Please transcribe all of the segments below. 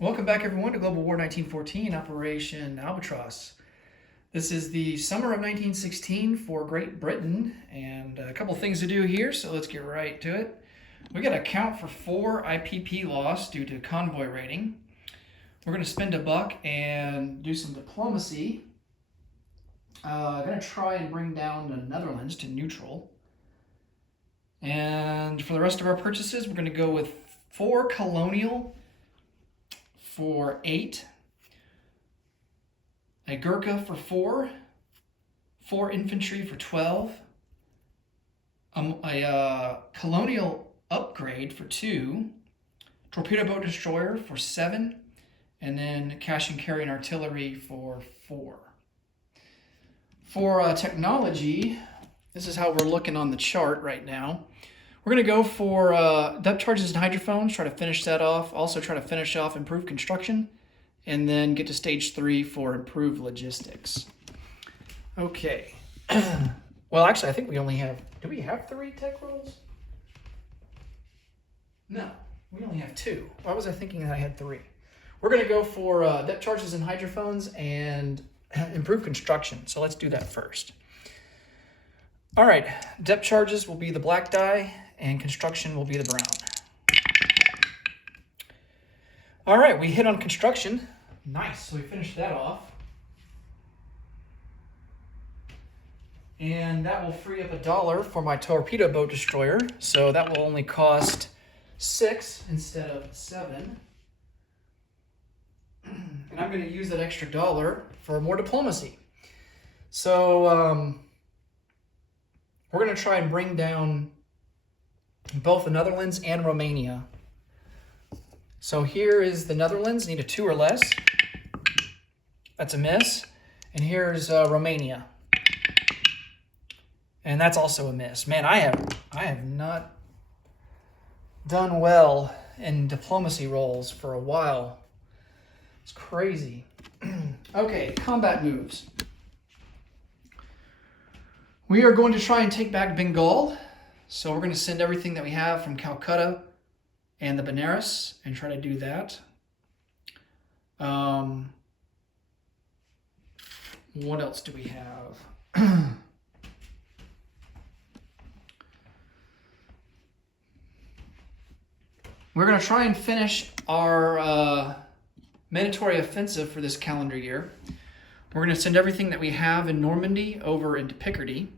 Welcome back, everyone, to Global War 1914, Operation Albatross. This is the summer of 1916 for Great Britain, and a couple things to do here, so let's get right to it. We got to count for 4 IPP loss due to convoy raiding. We're going to spend $1 and do some diplomacy. I'm going to try and bring down the Netherlands to neutral. And for the rest of our purchases, we're going to go with 4 colonial for 8, a Gurkha for 4, 4 infantry for 12, a colonial upgrade for 2, torpedo boat destroyer for 7, and then cash and carry and artillery for 4. For technology, this is how we're looking on the chart right now. We're going to go for depth charges and hydrophones, try to finish that off. Also try to finish off improved construction, and then get to stage 3 for improved logistics. Okay. Well, actually, I think we only have, do we have 3 tech rolls? No, we only have 2. Why was I thinking that I had 3? We're going to go for depth charges and hydrophones and improved construction. So let's do that first. All right, depth charges will be the black die, and construction will be the brown. All right, we hit on construction. Nice, so we finished that off. And that will free up $1 for my torpedo boat destroyer, so that will only cost 6 instead of 7. And I'm going to use that extra $1 for more diplomacy. So we're going to try and bring down both the Netherlands and Romania. So here is the Netherlands, need a 2 or less. That's a miss. And here's Romania. And that's also a miss. Man, I have not done well in diplomacy roles for a while. It's crazy. Okay, combat moves. We are going to try and take back Bengal. So we're going to send everything that we have from Calcutta and the Benares and try to do that. What else do we have? We're going to try and finish our mandatory offensive for this calendar year. We're going to send everything that we have in Normandy over into Picardy.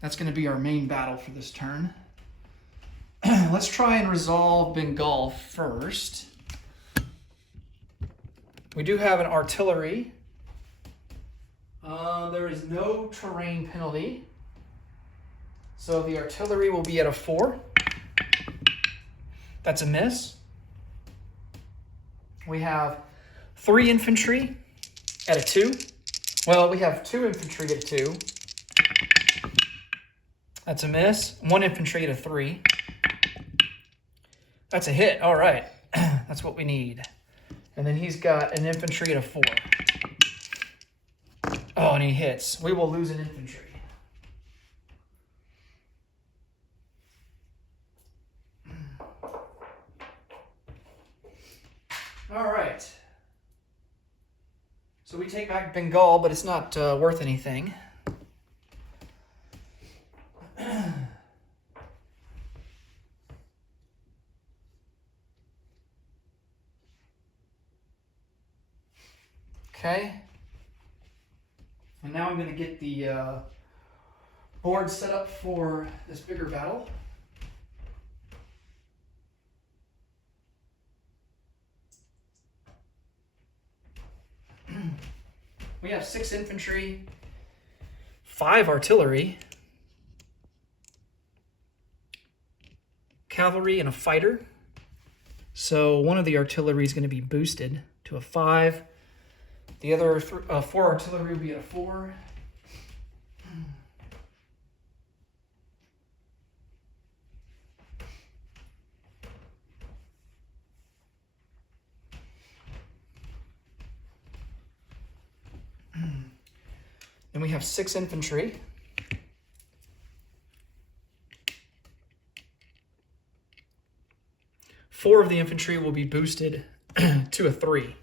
That's going to be our main battle for this turn. Let's try and resolve Bengal first. We do have an artillery. There is no terrain penalty. So the artillery will be at a 4. That's a miss. We have 3 infantry at a 2. Well, we have 2 infantry at a 2. That's a miss. 1 infantry at a 3. That's a hit. All right. That's what we need. And then he's got an infantry at a 4. Oh, and he hits. We will lose an infantry. All right. So we take back Bengal, but it's not worth anything. Okay. And now I'm going to get the board set up for this bigger battle. We have 6 infantry, 5 artillery, cavalry, and a fighter. So one of the artillery is going to be boosted to a 5. The other 4 artillery will be at a 4. Then we have 6 infantry. 4 of the infantry will be boosted to a 3.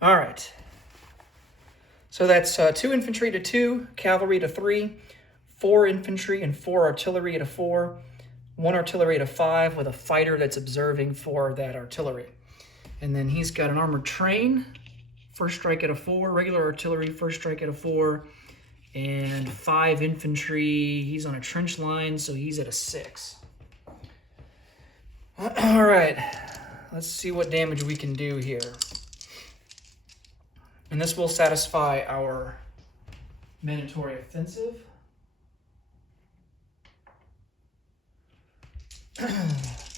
All right. So that's 2 infantry to 2, cavalry to 3, 4 infantry and 4 artillery at a 4, 1 artillery at a 5 with a fighter that's observing for that artillery. And then he's got an armored train, first strike at a 4, regular artillery, first strike at a 4, and 5 infantry. He's on a trench line, so he's at a 6. All right, let's see what damage we can do here. And this will satisfy our mandatory offensive.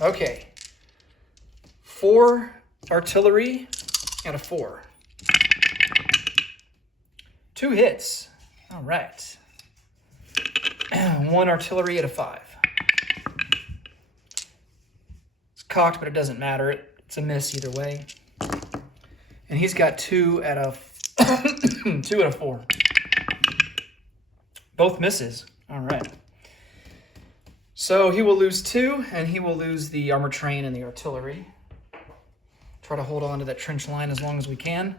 Okay. 4 artillery at a 4. 2 hits. All right. 1 artillery at a 5. It's cocked, but it doesn't matter. It's a miss either way. And he's got 2 at a 2 at a 4. Both misses. All right. So he will lose 2, and he will lose the armored train and the artillery. Try to hold on to that trench line as long as we can.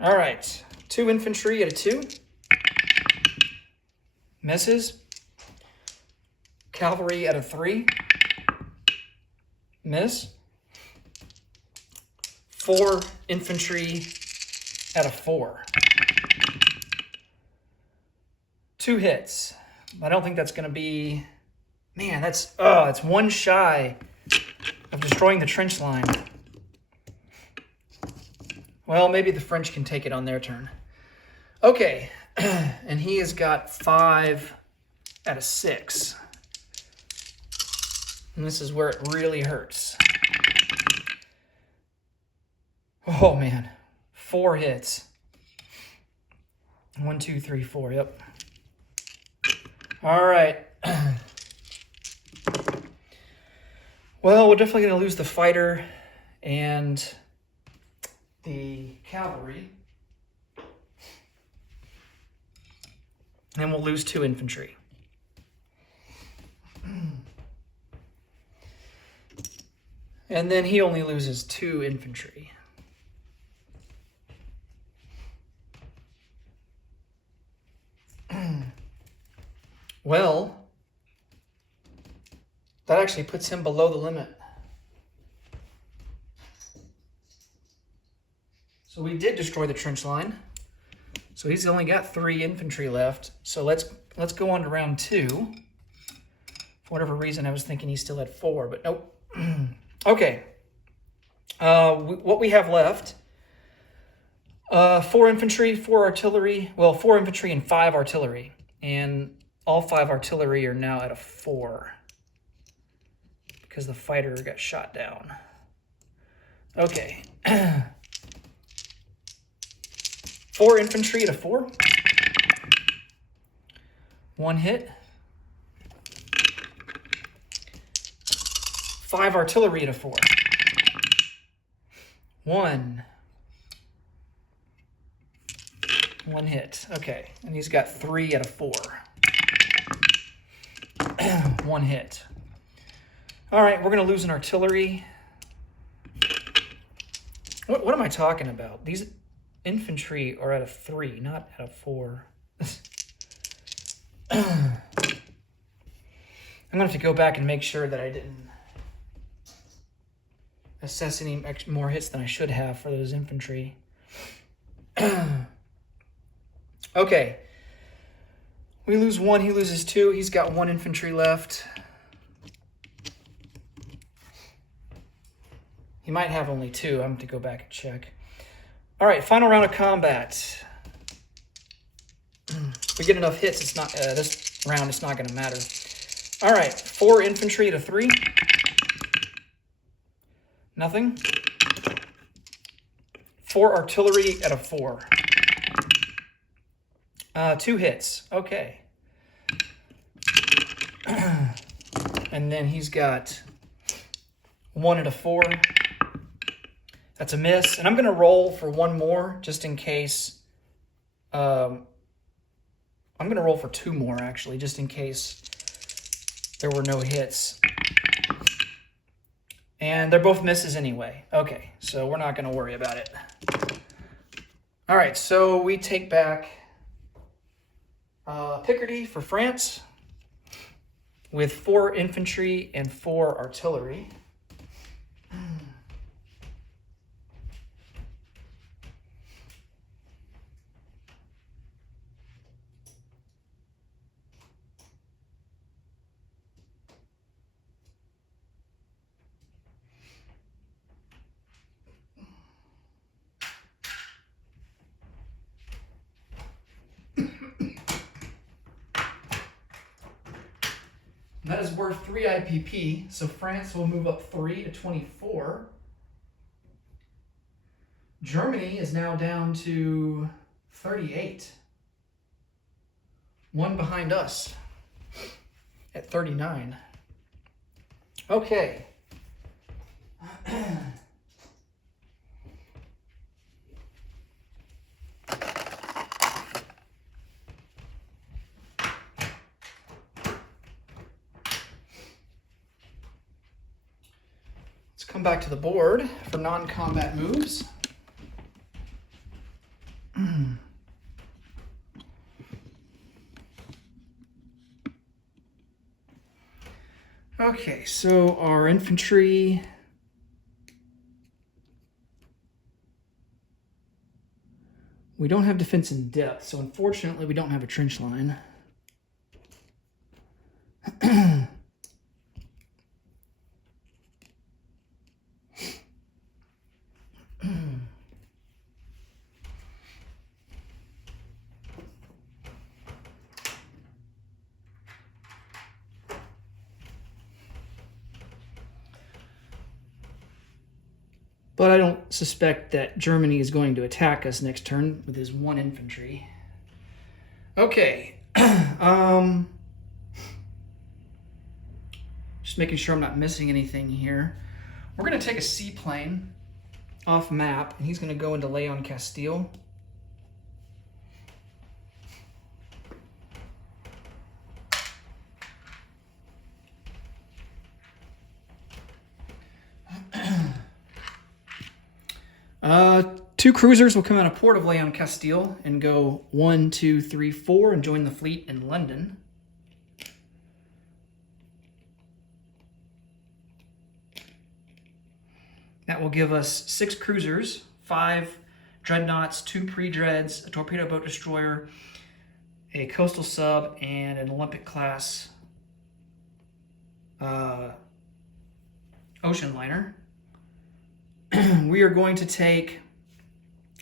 All right. 2 infantry at a 2. Misses. Cavalry at a 3. Miss. 4 infantry at a 4. 2 hits. I don't think that's going to be... Man, it's 1 shy of destroying the trench line. Well, maybe the French can take it on their turn. Okay, and he has got 5 at a 6. And this is where it really hurts. Oh, man. 4 hits. 1, 2, 3, 4. Yep. All right. Well, we're definitely going to lose the fighter and the cavalry. And we'll lose 2 infantry. And then he only loses 2 infantry. Well, that actually puts him below the limit. So we did destroy the trench line. So he's only got 3 infantry left. So let's go on to round 2. For whatever reason, I was thinking he's still at 4, but nope. Okay. What we have left, 4 infantry, 4 artillery. Well, 4 infantry and 5 artillery. And all 5 artillery are now at a 4 because the fighter got shot down. Okay. 4 infantry at a 4. 1 hit. 5 artillery at a 4. 1 hit. Okay, and he's got 3 at a 4. 1 hit. All right, we're going to lose an artillery. What am I talking about? These infantry are at a 3, not at a 4. I'm going to have to go back and make sure that I didn't assess any more hits than I should have for those infantry. Okay. We lose 1, he loses 2. He's got 1 infantry left. He might have only 2. I'm going to go back and check. All right, final round of combat. If we get enough hits, it's not this round, it's not going to matter. All right, 4 infantry at a 3. Nothing. 4 artillery at a 4. 2 hits. Okay. And then he's got 1 and a 4. That's a miss. And I'm going to roll for 1 more just in case. I'm going to roll for 2 more, actually, just in case there were no hits. And they're both misses anyway. Okay, so we're not going to worry about it. All right, so we take back Picardy for France with 4 infantry and 4 artillery. That is worth 3 IPP, so France will move up 3 to 24. Germany is now down to 38. 1 behind us at 39. Okay. Come back to the board for non-combat moves. Okay, so our infantry. We don't have defense in depth, so unfortunately we don't have a trench line. But I don't suspect that Germany is going to attack us next turn with his 1 infantry. Okay. Just making sure I'm not missing anything here. We're going to take a seaplane off map, and he's going to go into Leon Castile. Two cruisers will come out of port of Leon Castile and go 1, 2, 3, 4 and join the fleet in London. That will give us 6 cruisers, 5 dreadnoughts, 2 pre-dreads, a torpedo boat destroyer, a coastal sub, and an Olympic-class ocean liner. We are going to take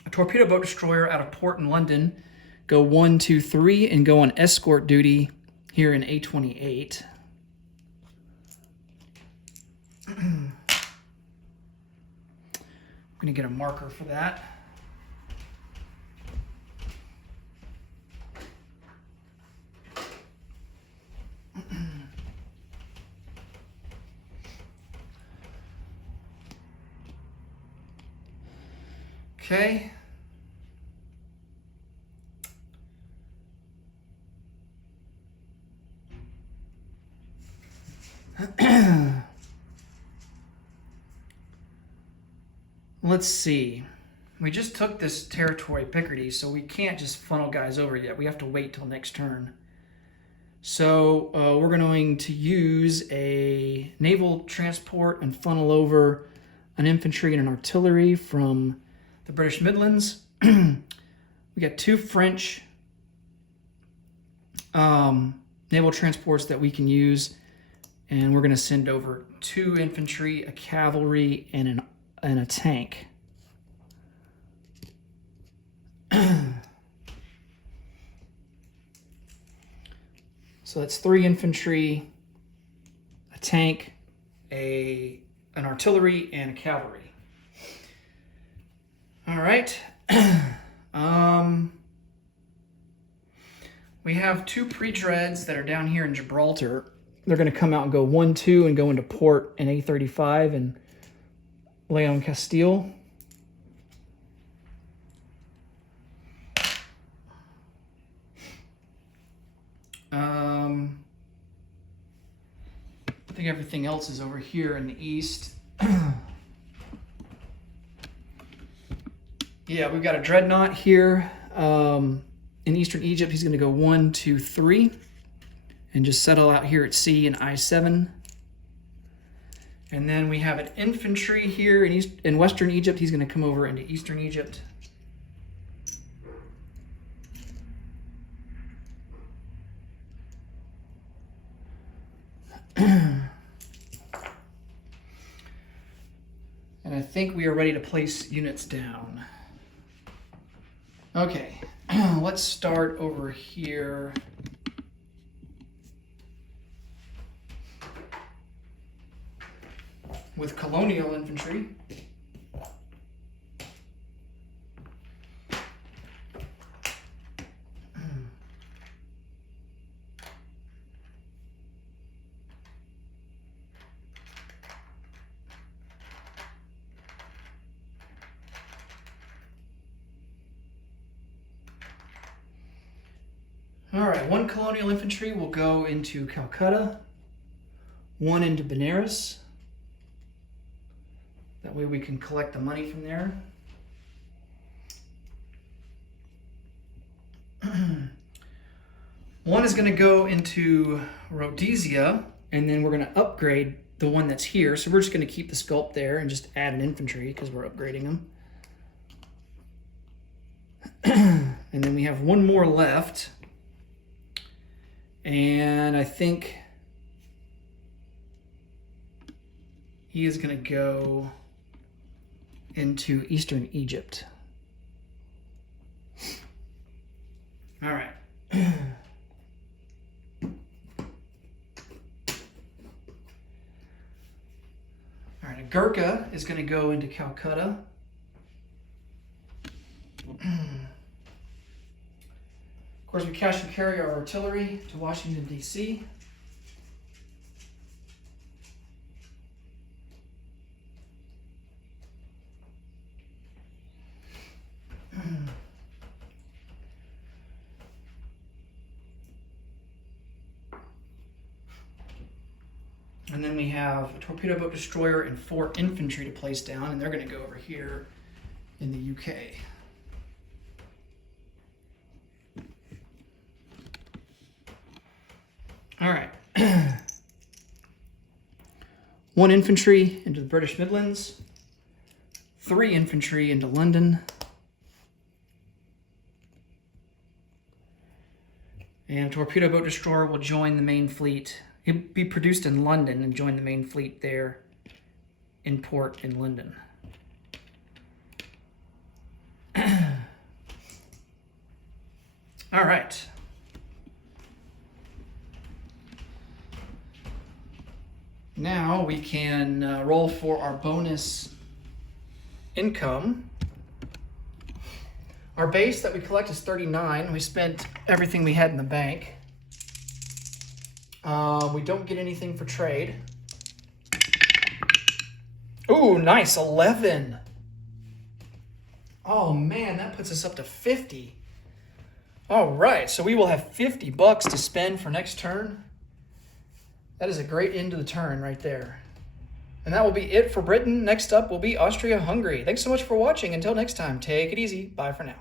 a torpedo boat destroyer out of port in London, go 1, 2, 3, and go on escort duty here in A28. I'm going to get a marker for that. Okay. Let's see. We just took this territory, Picardy, so we can't just funnel guys over yet. We have to wait till next turn. So we're going to use a naval transport and funnel over an infantry and an artillery from the British Midlands. We got 2 French naval transports that we can use, and we're going to send over 2 infantry, a cavalry, and a tank. So that's 3 infantry, a tank, an artillery, and a cavalry. All right. We have 2 pre-dreads that are down here in Gibraltar. they're going to come out and go 1-2 and go into port in A35 and Leon Castile. I think everything else is over here in the east. Yeah, we've got a dreadnought here in eastern Egypt. He's going to go 1, 2, 3 and just settle out here at sea in I-7. And then we have an infantry here in western Egypt. He's going to come over into eastern Egypt. And I think we are ready to place units down. Okay, let's start over here. With colonial infantry. All right, 1 colonial infantry will go into Calcutta, 1 into Benares. That way we can collect the money from there. One is going to go into Rhodesia, and then we're going to upgrade the one that's here. So we're just going to keep the sculpt there and just add an infantry because we're upgrading them. And then we have 1 more left. And I think he is going to go into eastern Egypt. All right. All right, a Gurkha is going to go into Calcutta. Of course, we cash and carry our artillery to Washington, D.C. And then we have a torpedo boat destroyer and 4 infantry to place down, and they're going to go over here in the UK. All right. 1 infantry into the British Midlands, 3 infantry into London, and a torpedo boat destroyer will join the main fleet. He'll be produced in London and join the main fleet there in port in London. All right. Now we can roll for our bonus income. Our base that we collect is 39. We spent everything we had in the bank. We don't get anything for trade. Ooh, nice, 11. Oh man, that puts us up to 50. All right, so we will have 50 bucks to spend for next turn. That is a great end to the turn right there. And that will be it for Britain. Next up will be Austria-Hungary. Thanks so much for watching. Until next time, take it easy. Bye for now.